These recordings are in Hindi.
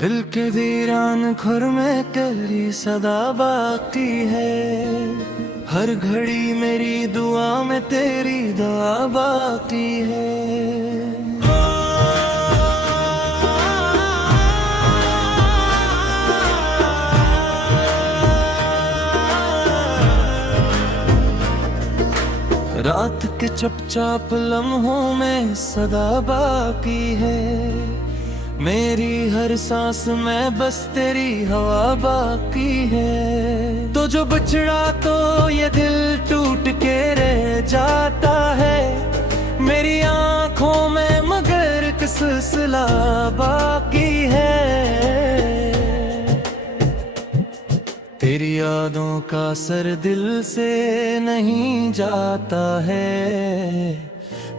दिल के वीरान खुर में तेरी सदा बाकी है। हर घड़ी मेरी दुआ में तेरी दुआ बाकी है। रात के चुपचाप लम्हों में सदा बाकी है। मेरी हर सांस में बस तेरी हवा बाकी है। तो जो बिछड़ा तो ये दिल टूट के रह जाता है। मेरी आंखों में मगर एक सिलसिला बाकी है। तेरी यादों का सर दिल से नहीं जाता है।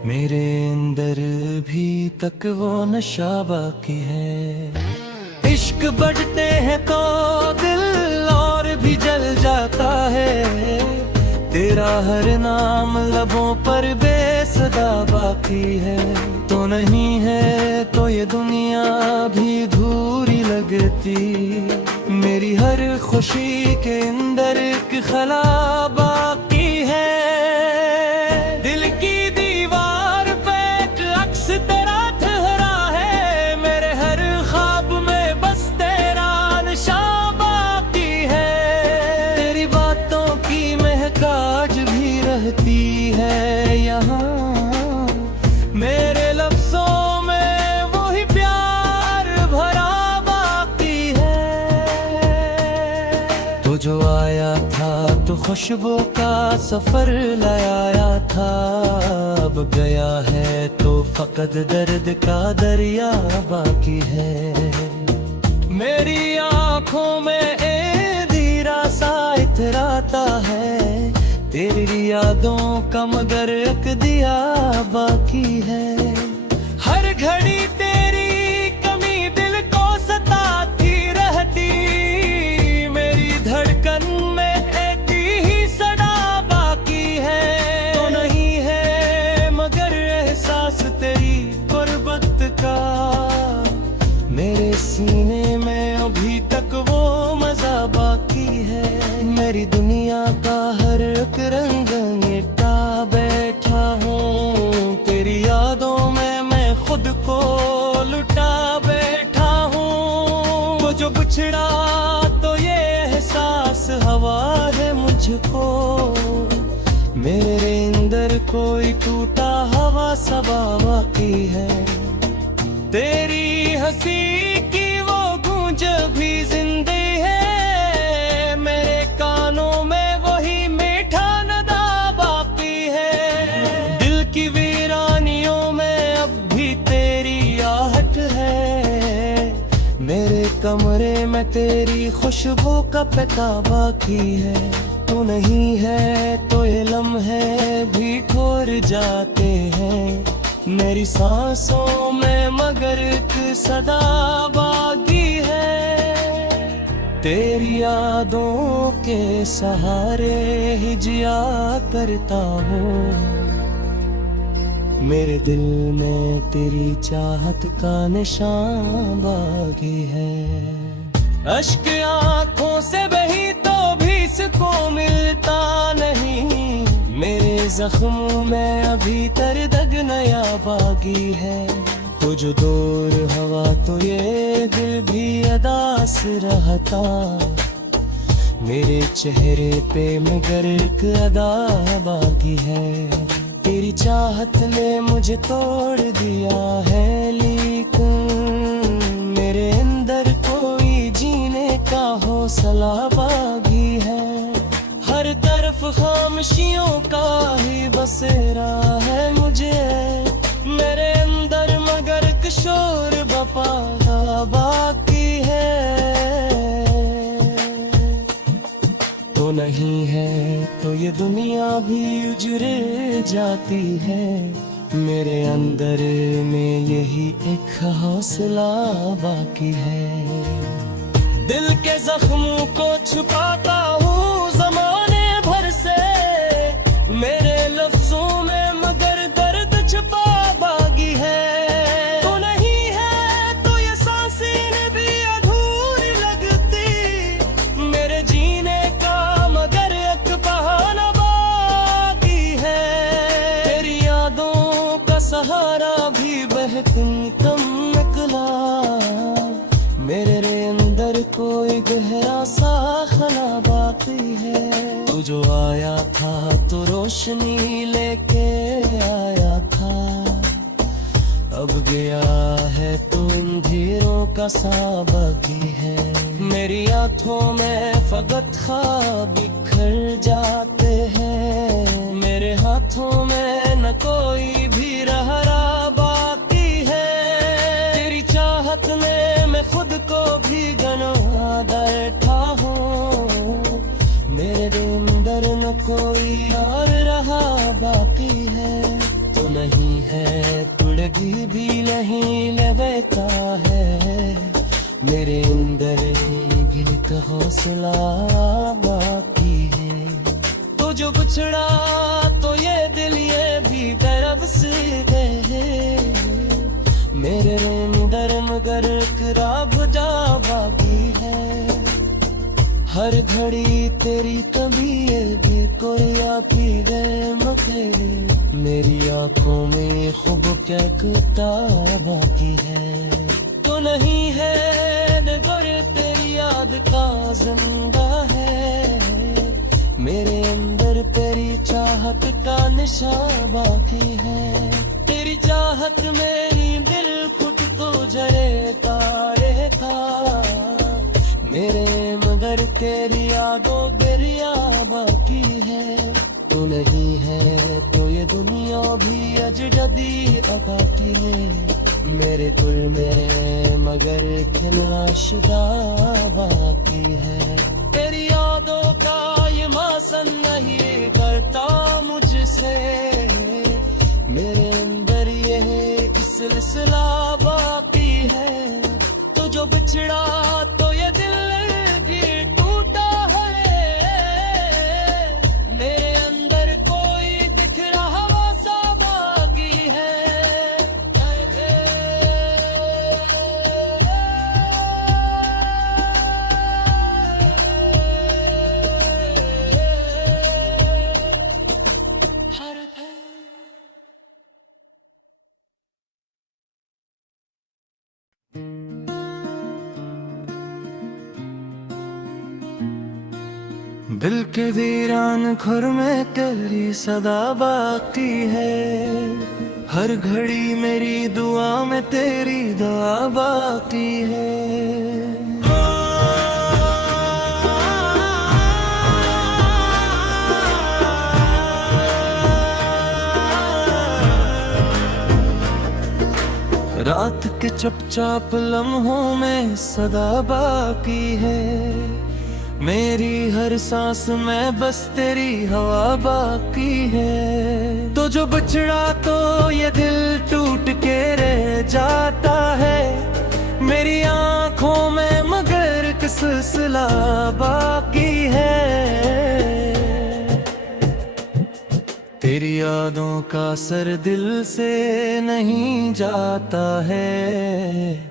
मेरे अंदर भी तक वो नशा बाकी है। इश्क बढ़ते हैं तो दिल और भी जल जाता है। तेरा हर नाम लबों पर बेसदा बाकी है। तो नहीं है तो ये दुनिया भी अधूरी लगती। मेरी हर खुशी के अंदर एक खला बाकी है। दिल की दीवार पे एक अक्स तेरा ठहरा है। मेरे हर ख्वाब में बस तेरा नशा बाकी है। तेरी बातों की महक आज भी रहती है यहाँ। मेरे लफ्जों में वही प्यार भरा बाकी है। तो जो आया था तो खुशबू का सफर लाया था। अब गया है तो फकत दर्द का दरिया बाकी है। मेरी आंखों में धीरा सा इतराता है। तेरी यादों का मगर एक दिया बाकी है। हर घड़ी तेरी कमी दिल को सताती रहती। मेरी धड़कन में एक ही सदा बाकी है। तो नहीं है मगर एहसास तेरी गुर्बत का। मेरे सीने में अभी तक वो मजा बाकी है। मेरी दुनिया का हर एक रंग मिटा बैठा हूँ। तेरी यादों में मैं खुद को लुटा बैठा हूँ। वो जो बिछड़ा तो ये एहसास हवा है मुझको। मेरे अंदर कोई टूटा हवा सबा बाकी है। तेरी हंसी की वो गूंज भी जिंदे है। मेरे कानों में वही मीठा नदा बाकी है। दिल की वीरानियों में अब भी तेरी आहट है। मेरे कमरे में तेरी खुशबू का पता बाकी है। तू नहीं है तो ये लम्हे भी ठोर जाते हैं। मेरी सांसों में मगर एक सदा बाकी है। तेरी यादों के सहारे ही जिया करता हूँ। मेरे दिल में तेरी चाहत का निशान बाकी है। अश्क आंखों से बही तो भी इसको मिलता नहीं। मेरे जख्मों में अभी दर्द नया बाकी है। तो जो दूर हवा तो ये दिल भी अदास रहता। मेरे चेहरे पे मगर एक अदा बाकी है। तेरी चाहत ने मुझे तोड़ दिया है। लेकिन मेरे अंदर कोई जीने का हौसला बाकी है। हर तरफ खामोशियों का ही बसेरा है मुझे। मेरे अंदर मगर एक शोर बपा बाकी है। तो नहीं है तो ये दुनिया भी उजड़े जाती है। मेरे अंदर में यही एक हौसला बाकी है। दिल के जख्मों को छुपाता हूँ ज़माने भर से। मेरे लफ्जों में मगर दर्द छुपा बाकी है। तो नहीं है तो ये सांसें भी सहारा भी बहकन कम निकला। मेरे अंदर कोई गहरा सा खला बाकी है। तू जो आया था तो रोशनी लेके आया था, अब गया है तो अंधेरों का सा बाकी है। मेरी आंखों में फकत ख्वाब बिखर जाते हैं। मेरे हाथों में न कोई भी रहा बाकी है। तेरी चाहत ने मैं खुद को भी गंवा बैठा हूँ। मेरे अंदर न कोई और रहा बाकी है। तो नहीं है तुड़गी भी नहीं लगता है। मेरे अंदर गिर का हौसला बाकी है। तो जो बिछड़ा तो ये दिल ये भी तरफ से दे। मेरे अंदर मगर खराब जा बाकी है। हर घड़ी तेरी तबीयत भी कोई आती गए मुझे। मेरी आंखों में खूब क्या कुत्ता बाकी है। तो नहीं है नगर तेरी याद का जिंदा है। मेरे अंदर तेरी चाहत का निशा बाकी है। तेरी चाहत मेरी दिल खुद को जरे तारे था। मेरे मगर तेरी यादों बेरिया बाकी है। तू नहीं है तो ये दुनिया भी अजनबी बाकी है। मेरे कुल मेरे मगर खिलाशदा बाकी है। तेरी यादों का ये मौसम नहीं करता मुझसे। मेरे अंदर ये सिलसिला बाकी है। तो जो बिछड़ा तो ये दिल की टूटा है। मेरे अंदर कोई दिख रहा सा बाकी है। दिल के वीरान खुर में तेरी सदा बाकी है। हर घड़ी मेरी दुआ में तेरी दुआ बाकी है। रात के चुपचाप लम्हों में सदा बाकी है। मेरी हर सांस में बस तेरी हवा बाकी है। तो जो बिछड़ा तो ये दिल टूट के रह जाता है। मेरी आंखों में मगर किस सिलसिला बाकी है। तेरी यादों का असर दिल से नहीं जाता है।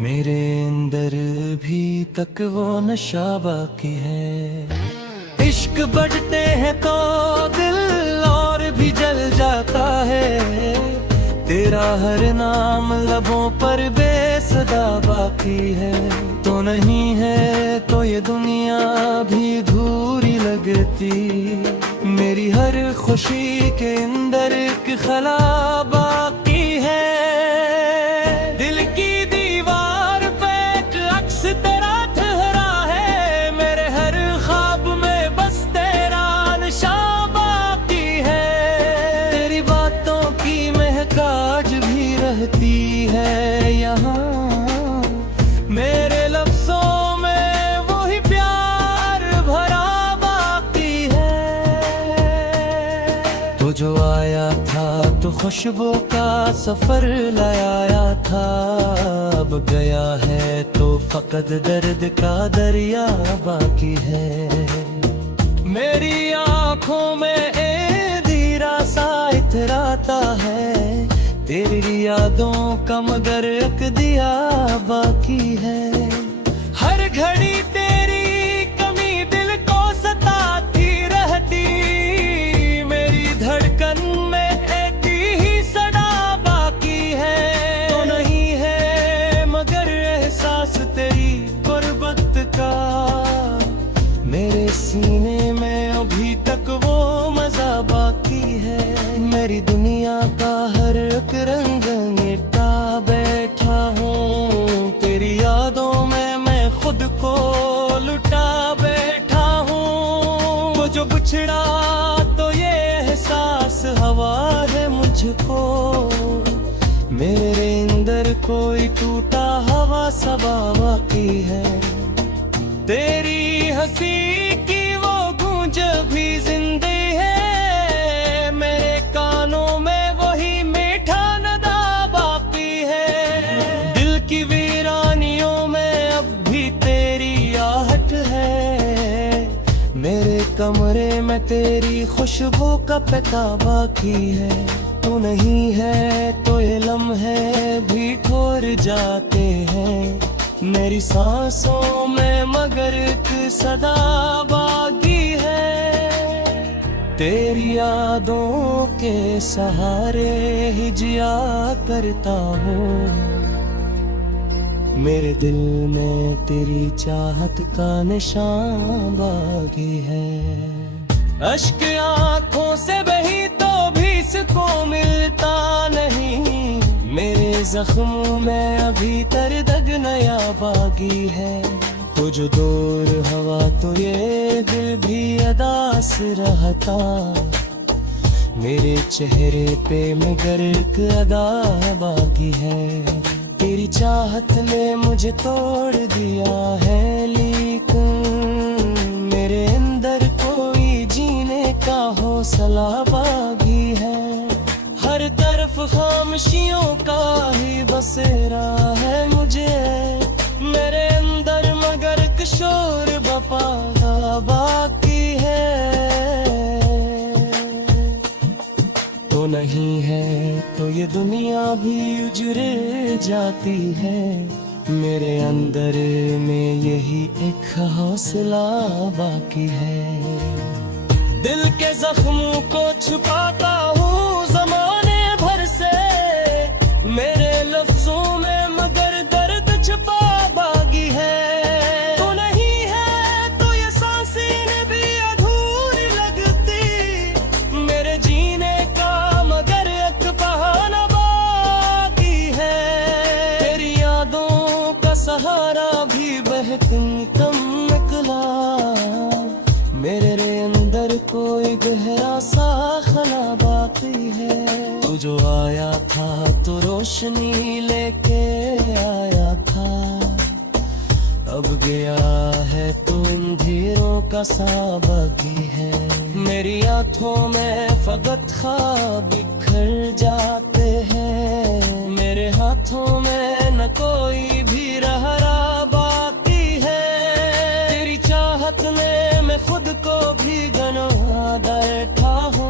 मेरे अंदर भी तक वो नशा बाकी है। इश्क बढ़ते हैं तो दिल और भी जल जाता है। तेरा हर नाम लबों पर बेसदा बाकी है। तो नहीं है तो ये दुनिया भी अधूरी लगती। मेरी हर खुशी के अंदर एक खला बाकी है। दिल की दीवार पे एक अक्स तेरा ठहरा है। मेरे हर ख्वाब में बस तेरा निशान बाकी है। तेरी बातों की महक आज भी रहती है यहाँ। मेरे लफ्जों में वही प्यार भरा बाकी है। तो जो आया था तो खुशबू का सफर लाया था। अब गया है तो फकत दर्द का दरिया बाकी है। मेरी आंखों में ए धीरा सा इतराता है। तेरी यादों का मगर एक दिया बाकी है। हर घड़ी तेरी कमी दिल को सताती रहती। मेरी धड़कन में एक ही सदा कोई टूटा हवा सबावा की है। तेरी हंसी की वो गूंज भी जिंदे है, मेरे कानों में वही मीठा नदा बाकी है। दिल की वीरानियों में अब भी तेरी आहट है, मेरे कमरे में तेरी खुशबू का पता बाकी है। तू नहीं है तो ये लम्हे भी ठोर जाते हैं, मेरी सांसों में मगर एक सदा बाकी है। तेरी यादों के सहारे ही जिया करता हूँ, मेरे दिल में तेरी चाहत का निशान बाकी है। अश्क आंखों से बही तो भी इसको मिलता नहीं, मेरे जख्मों में अभी दर्द नया बाकी है। तो जो दूर हवा तो ये दिल भी अदास रहता, मेरे चेहरे पे मगर एक अदा बाकी है। तेरी चाहत ने मुझे तोड़ दिया है, लेकिन मेरे अंदर कोई जीने का हौसला बाकी है। हर तरफ खामोशियों का ही बसेरा है मुझे, मेरे अंदर मगर एक शोर बपा बाकी है। तो नहीं है तो ये दुनिया भी उजड़ जाती है, मेरे अंदर में यही एक हौसला बाकी है। दिल के जख्मों को छुपाता हूँ ज़माने भर से, मेरे लफ्जों में मगर दर्द छुपा बाकी है। तो नहीं है तो ये सांसें भी अधूरी लगती, मेरे जीने का मगर एक बहाना बाकी है। तेरी यादों का सहारा भी बहुत कम निकला, मेरे अंदर कोई गहरा सा खला बाकी है। तू जो आया था तो रोशनी लेके आया था, अब गया है तो अंधेरों का सा बाकी है। मेरी आंखों में फकत ख्वाब बिखर जाते हैं, मेरे हाथों में न कोई भी रहा बाकी है। तेरी चाहत में मैं खुद को भी गनवा बैठा हूँ,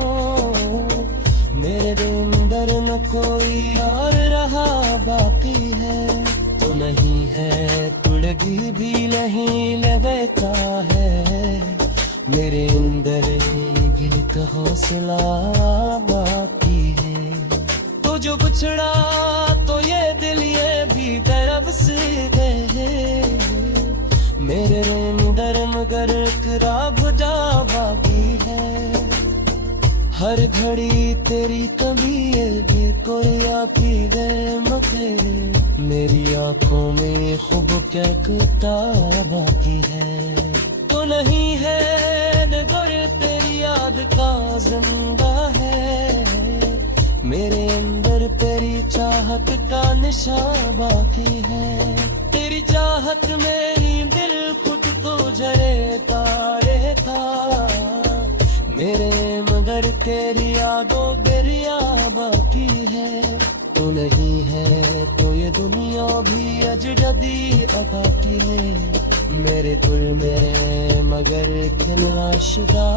मेरे अंदर न कोई और रहा बाकी है। तो नहीं है तुड़गी भी नहीं लगता है, मेरे अंदर गिर का हौसला बाकी है। तो जो बिछड़ा तो ये दिल ये भी तरफ से गए, मेरे अंदर मगर कराब जा बाकी है। हर घड़ी तेरी कभी ये कोई आती गए मखे, मेरी आंखों में खूब क्या कुता बाकी है। तो नहीं है नगर तेरी याद का जिंदा है, मेरे अंदर तेरी चाहत का निशान बाकी है। तेरी चाहत में ही दिल खुद तो जरेता रहता, मेरे मगर तेरी यादों दरिया बाकी है। तो नहीं है तो ये दुनिया भी अजनबी बाकी है, मेरे दिल में मगर नाशुदा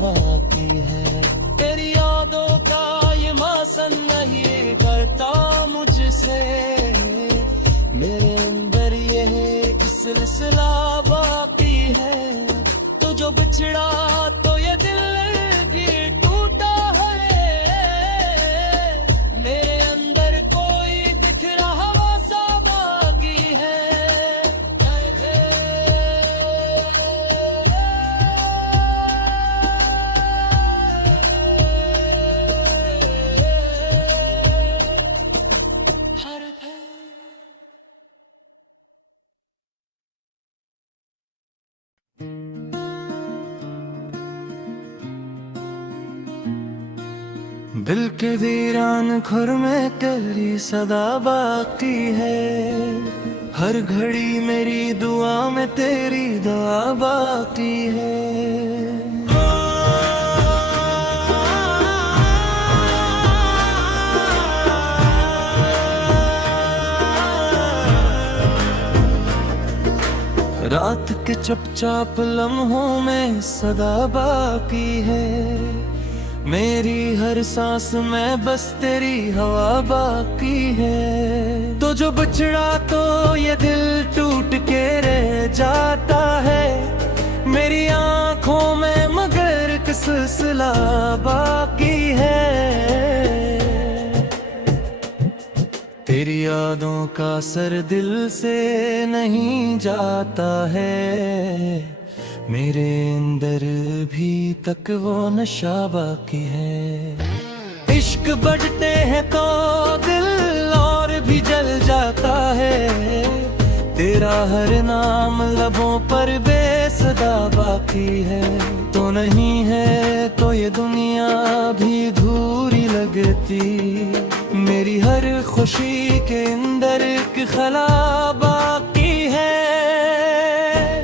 बाकी है। तेरी यादों का ये मौसम नहीं करता मुझसे, मेरे अंदर ये सिलसिला बाकी है। तो जो बिछड़ा तो ये दिल भी टूटा है, मेरे अंदर कोई दिख रहा सा बाकी है। दिल के वीरान खुर में तेरी सदा बाकी है, हर घड़ी मेरी दुआ में तेरी दुआ बाकी है। रात के चुपचाप लम्हों में सदा बाकी है, मेरी हर सांस में बस तेरी हवा बाकी है। तो जो बिछड़ा तो ये दिल टूट के रह जाता है, मेरी आंखों में मगर एक सिलसिला बाकी है। तेरी यादों का असर दिल से नहीं जाता है, मेरे अंदर भी तक वो नशा बाकी है। इश्क बढ़ते हैं तो दिल और भी जल जाता है, तेरा हर नाम लबों पर बेसदा बाकी है। तो नहीं है तो ये दुनिया भी अधूरी लगती, मेरी हर खुशी के अंदर एक खला बाकी है।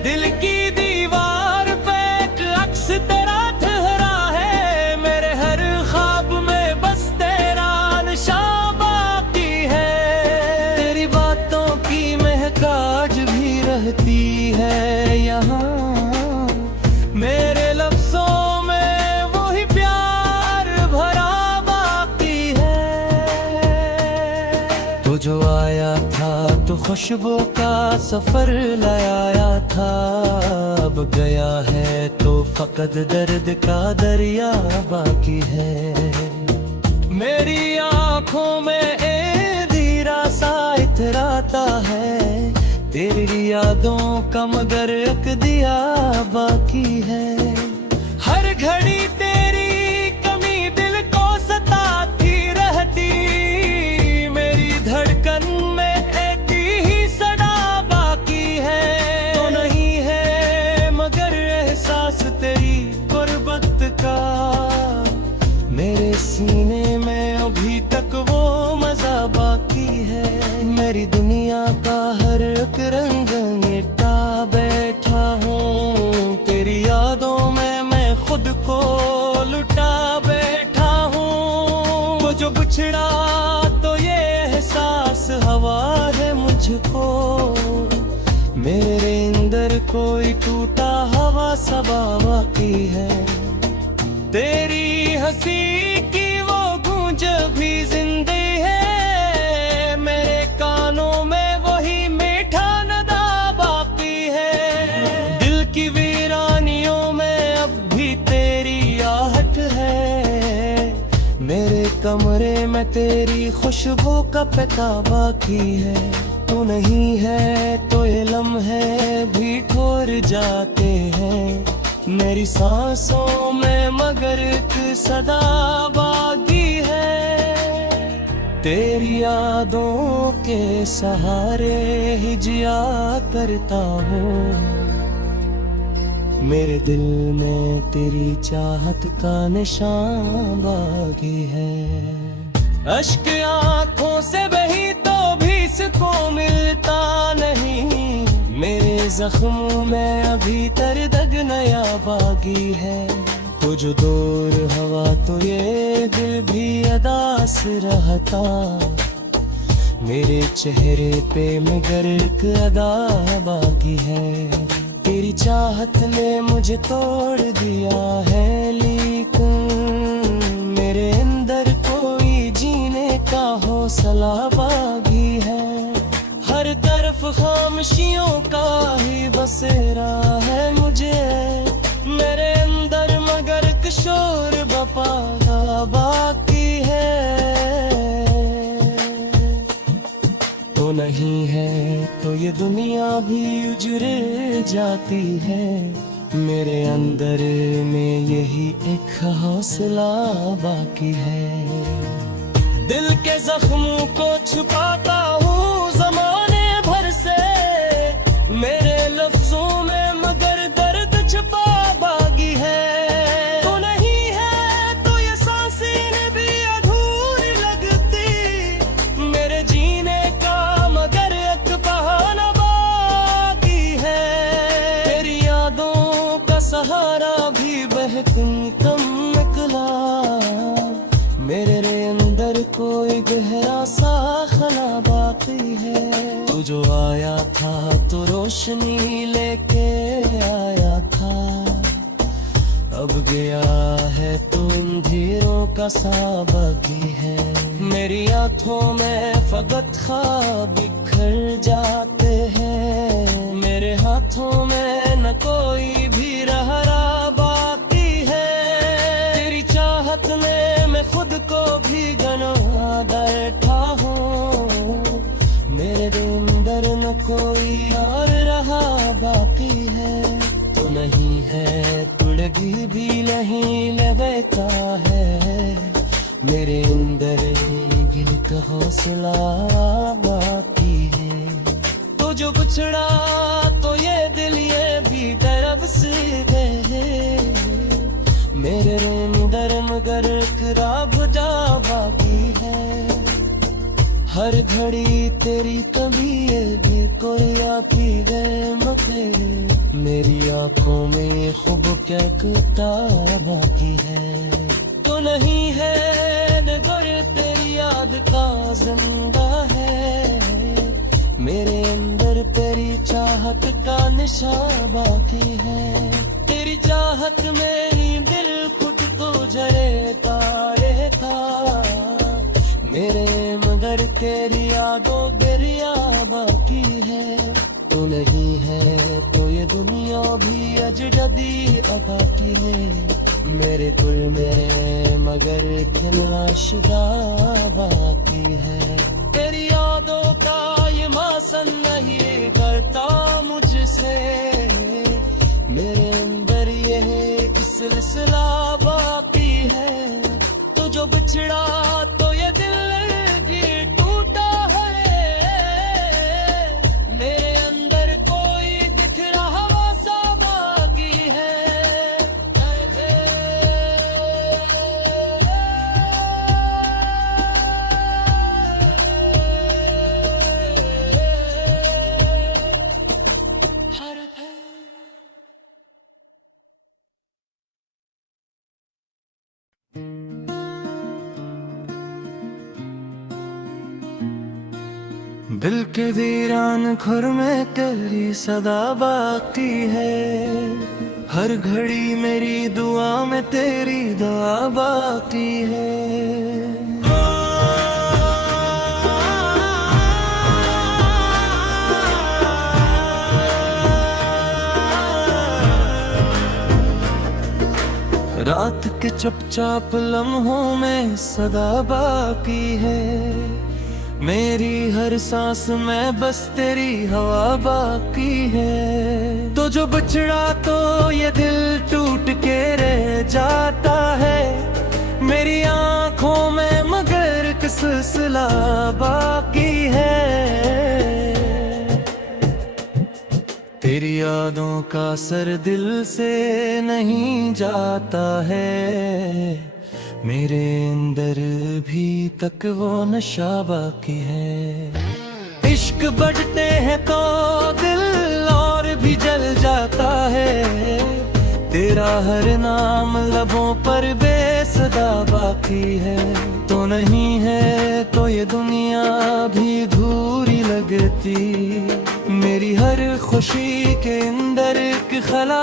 दिल की दीवार पे एक अक्स तेरा ठहरा है, मेरे हर ख्वाब में बस तेरा नशा बाकी है। तेरी बातों की महक आज भी रहती है यहाँ, मेरे लफ्जों में वही प्यार भरा बाकी है। तो जो आया था तो खुशबू का सफर लाया था, अब गया है तो फकत दर्द का दरिया बाकी है। मेरी आंखों में ए धीरा सा इतराता है, तेरी यादों का मगर एक दिया बाकी है। हर घड़ी तेरी कमी दिल को सताती रहती, मेरी धड़कन में एक ही सदा बाकी है। तो नहीं है मगर एहसास तेरी गुर्बत का, मेरे सीने में अभी तक वो मजा बाकी है। मेरी दुनिया का हर एक रंग मिटा बैठा हूँ, तेरी यादों में मैं खुद को लुटा बैठा हूँ। वो जो बिछड़ा तो ये एहसास हवा है मुझको, मेरे अंदर कोई टूटा हवा सबा बाकी है। तेरी हंसी की वो गूंज भी जिंदे है, मेरे कानों में वही मीठा नदा बाकी है। दिल की वीरानियों में अब भी तेरी आहट है, मेरे कमरे में तेरी खुशबू का पता बाकी है। तू नहीं है तो ये लम्हे भी ठोर जाते हैं, मेरी सांसों में मगर एक सदा बाकी है। तेरी यादों के सहारे ही जिया करता हूँ, मेरे दिल में तेरी चाहत का निशान बाकी है। अश्क आंखों से बही तो भी इसको मिलता नहीं, मेरे जख्मों में अभी दर्द नया बाकी है। तो जो दूर हवा तो ये दिल भी अदास रहता, मेरे चेहरे पे मगर एक अदा बाकी है। तेरी चाहत ने मुझे तोड़ दिया है, लेकिन मेरे अंदर कोई जीने का हौसला बाकी है। हर तरफ खामोशियों का ही बसेरा है मुझे, मेरे अंदर मगर किशोर बपा बाकी है। तो नहीं है तो ये दुनिया भी उजड़ जाती है, मेरे अंदर में यही एक हौसला बाकी है। दिल के जख्मों को छुपाता हूँ ज़माने भर से, मेरे लफ्जों में मगर दर्द छुपा बाकी है। तो नहीं है तो ये सांसें भी गहरा सा खला बाकी है। तू जो आया था तो रोशनी लेके आया था, अब गया है तो अंधेरों का सा बाकी है। मेरी आंखों में फकत ख्वाब बिखर जाते हैं, मेरे हाथों में न कोई भी रहा बाकी है। तेरी चाहत में मैं खुद को भी गंवा बैठा हूँ, मेरे अंदर न कोई और रहा बाकी है। तो नहीं है तुड़गी भी नहीं लगता है, मेरे अंदर गिल का हौसला बाकी है। तो जो बिछड़ा तो ये दिल ये भी तरफ से गए, मेरे अंदर मगर खराब जा बाकी है। हर घड़ी तेरी कभी ये भी कोई आती गए मखे, मेरी आंखों में खूब क्या कुत्ता बाकी है। तो नहीं है नगर तेरी याद का जिंदा है, मेरे अंदर तेरी चाहत का निशा बाकी है। तेरी चाहत में ही दिल खुद को जरेता रहता, मेरे मगर तेरी यादों दरिया बाकी है। तो नहीं है तो ये दुनिया भी अजनबी बाकी है, मेरे कुल में मगर नाशुदा बाकी है। तेरी यादों का ये मौसम नहीं करता मुझसे, मेरे अंदर ये सिलसिला बाकी है। तो जो बिछड़ा तो ये दिल ये टूटा है, मेरे अंदर कोई दिख रहा सा बाकी है। दिल के वीरान खुर में तेरी सदा बाकी है, हर घड़ी मेरी दुआ में तेरी दुआ बाकी है। रात के चुपचाप लम्हों में सदा बाकी है, मेरी हर सांस में बस तेरी हवा बाकी है। तो जो बिछड़ा तो ये दिल टूट के रह जाता है, मेरी आंखों में मगर एक सिलसिला बाकी है। तेरी यादों का असर दिल से नहीं जाता है, मेरे अंदर भी तक वो नशा बाकी है। इश्क बढ़ते हैं तो दिल और भी जल जाता है, तेरा हर नाम लबों पर बेसदा बाकी है। तो नहीं है तो ये दुनिया भी अधूरी लगती, मेरी हर खुशी के अंदर एक खला